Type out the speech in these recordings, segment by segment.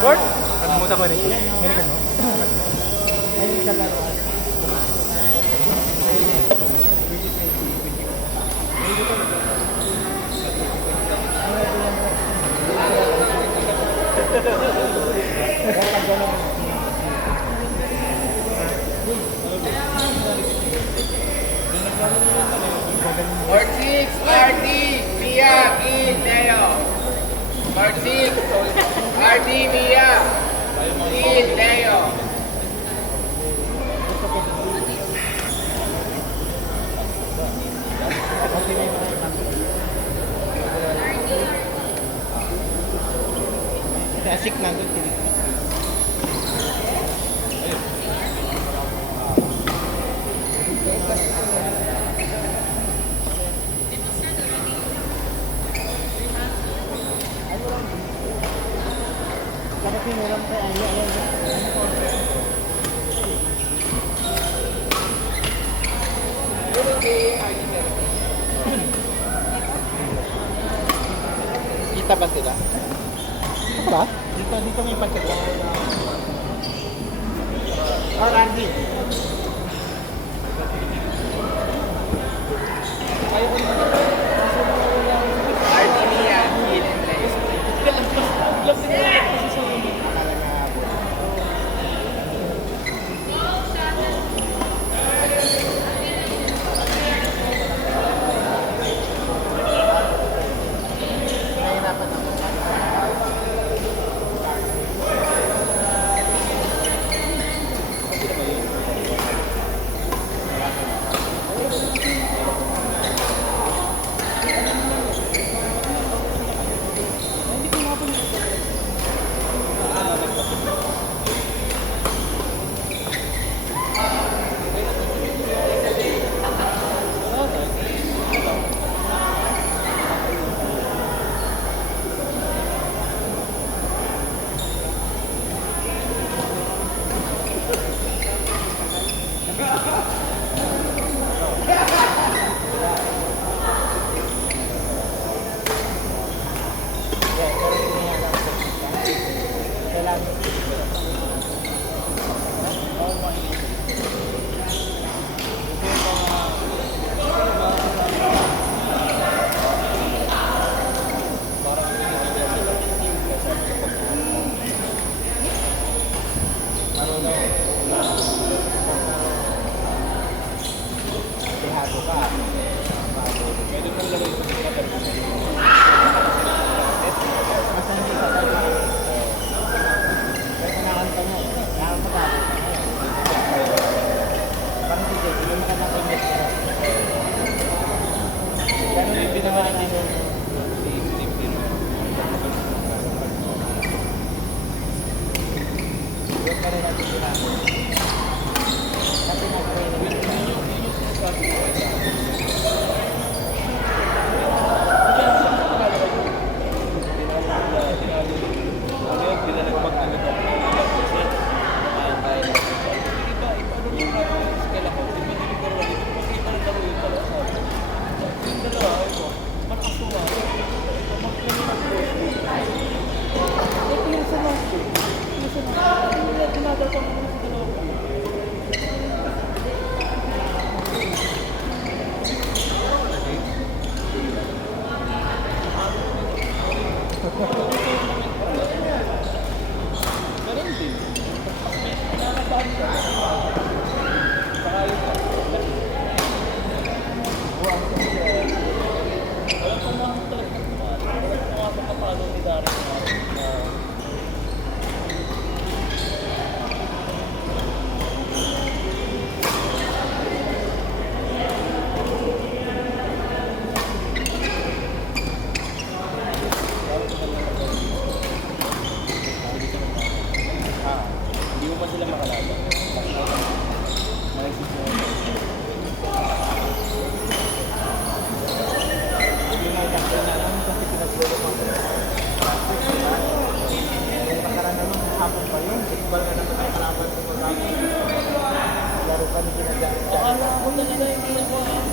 Gord? Nagmuta ko rin. Ganito mo? Ayun sa laruan. Ortiz, Ardi, Mia, Gil, Leo. Ortiz, Ardi, Mia, Gil, Leo. Asik na doon. Dapat pinurang kay Aya. Kita ba sila? Ako ba? Dito may pagkita. Or Andy. Ardi, Mia, Gil, Leo.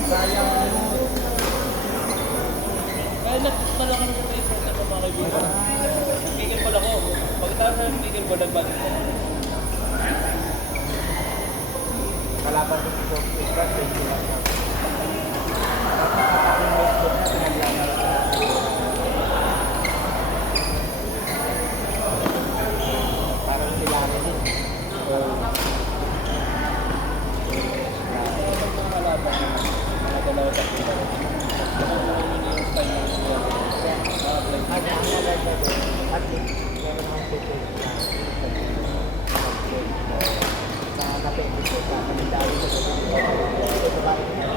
Sayang Ay, nagpala kami sa isa sa mga kaibigan. Bigil pala ko. Pagkatapos sa bigil ko, nagbalik ko. Kalaban ko sa Christmas, 20 lang na. Aking notebook na pinaglalaro. Parang sila na din. Dalawa tatlo. Yung style ng siya. At ang maganda doon, at least meron naman tutuloy na nakapagod ko sa kalendaryo ko sa babae niya.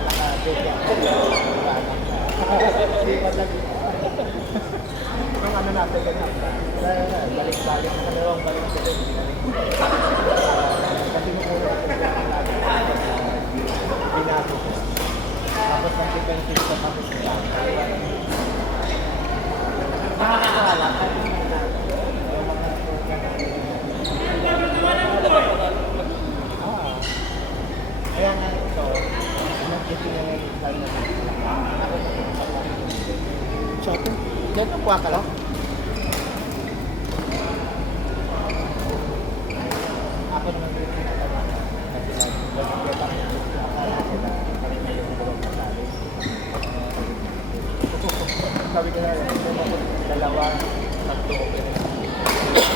Naka-date ako. Hindi pa lagi. Nung ano natin ganun. Balik-balik sa dalawang balik sa din. Kasi nung una ko lagi. Binago ko. Tapos ng defensive sa tapos nila. Nakakakala. Kaya nga ito, nag-gising na yung style na shopping? Diyan ang kuha ka lang? Ako naman din sinatama. Kasi nag-get up. Sabi ko na lang, dalawa, tatlo, okay na.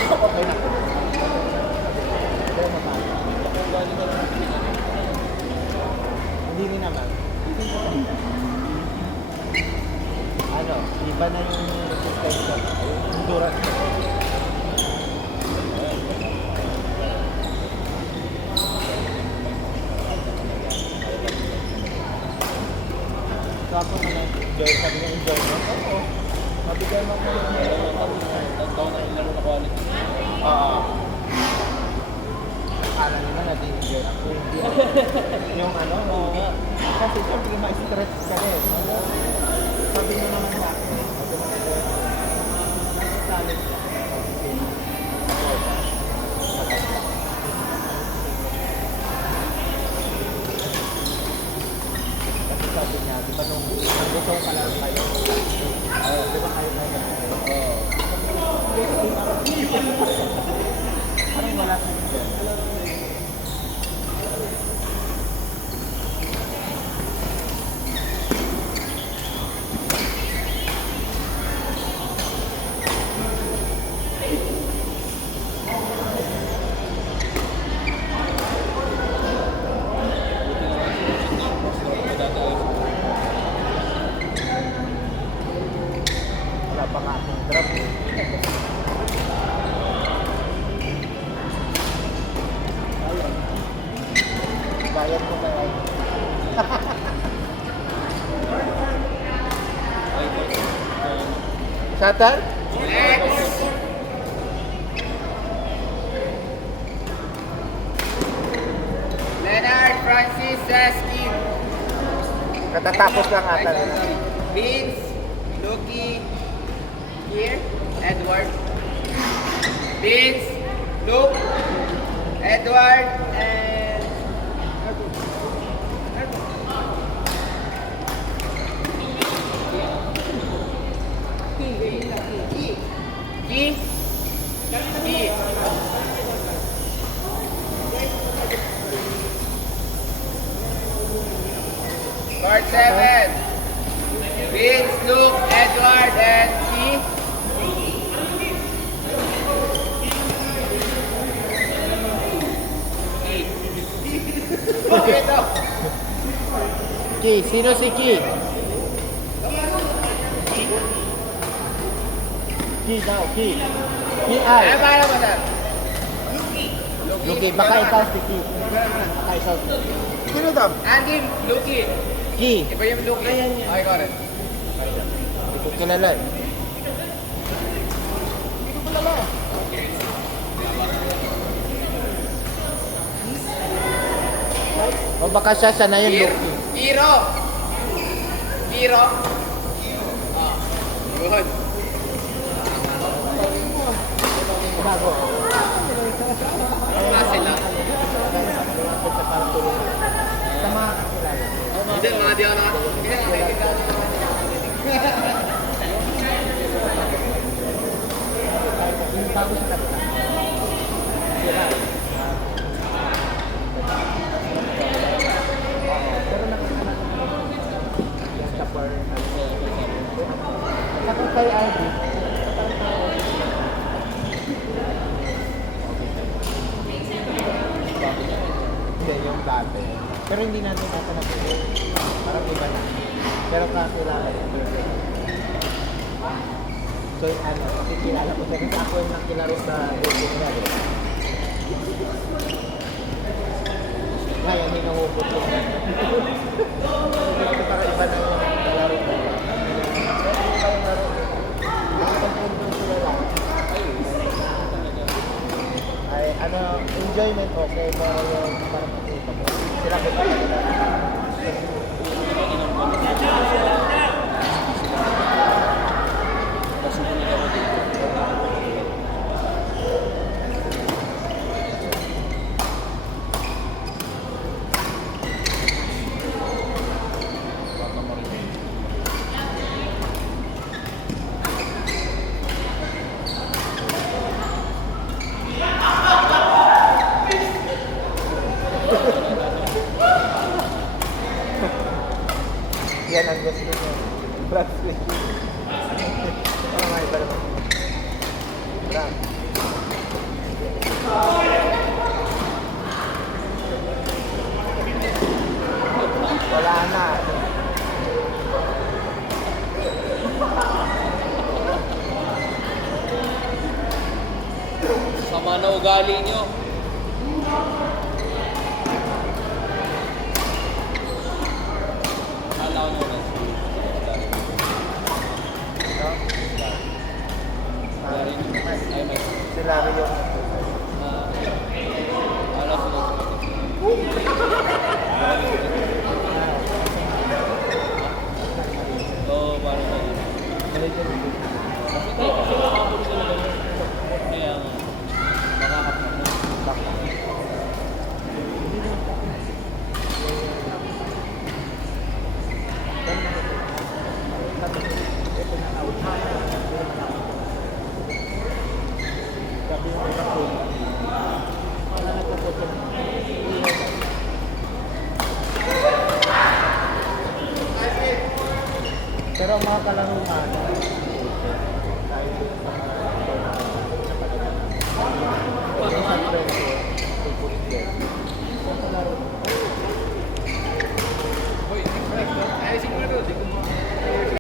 Okay na. Pero mamaya. Hindi rin naman. Ano, iba na yung suspension. Yung endurance. So ako na enjoy, sabi niya enjoy mo. Oo. Mabigay mo ko yung Tagtaw na yung laro na quality. Oo. Akala nila nag-enjoy ako. Hindi. Yung ano, kasi siyempre ma-stress ka rin. Sabi nyo naman sa akin, talent ka. Kasi sabi niya, di ba nung nagutong ka lang kayo? Di ba kayo na gano'n? Parang wala sa inyo. Wala pa nga akong drop eh. Bayad ko ba yan? Satan? Next. Leonard Francis Saskin. Katatapos lang ata nila. Vince, Lucky, here, Edward. Vince, Luke, Edward, and Key. Key. Part 7. Vince, Luke, Edward, and Key. Ito. Ki, sino si Ki? Ki daw, Ki. Ki ay. Ano para mo, sir? Lugi, baka ikaw si Ki. Baka ikaw si Ki. Sino daw? Andy, Lucky. Ki. Iba yung Lucky. Okay, got it. Hindi ko kilala eh. O baka siya na yung Lugi. Hero. Hero. Ah, good. Bago. Ah, sila. Sa mga kakilala. Hindi, mga di ako nakakita. kay RD. Hindi, yung dati. Pero hindi natin nasa natin. Parang iba na. Pero kakilala yung burger. So, ano, nakikilala ko siya. Kasi ako yung nakilaro sa burger niya. Ngayon, hinahupot yung Kasi parang iba na yung laro ko. Pero iba yung laro ko. Nakapag-punto sila lang. Ay, ano, enjoyment okay, pero yung parang makita mo. Sila ko talaga. Nasubo na ako dito. Baka marinig. Yan ang gusto ko. Brad Smith. Ano nga iba naman? Brad. Wala na. Sama na ugali nyo. Alaw nyo na. No? Ay, may. Sila rin yung Alaw ko na. Oo, parang na. Malaysian. Hindi, kasi makakapag ka na ganun. Kaya nga, makakapag na. Sabi yung iba ko, wala na po po. Pero ang mga kalaro nga, tayo sa mga sa friends ko, pupulit din. Ang kalaro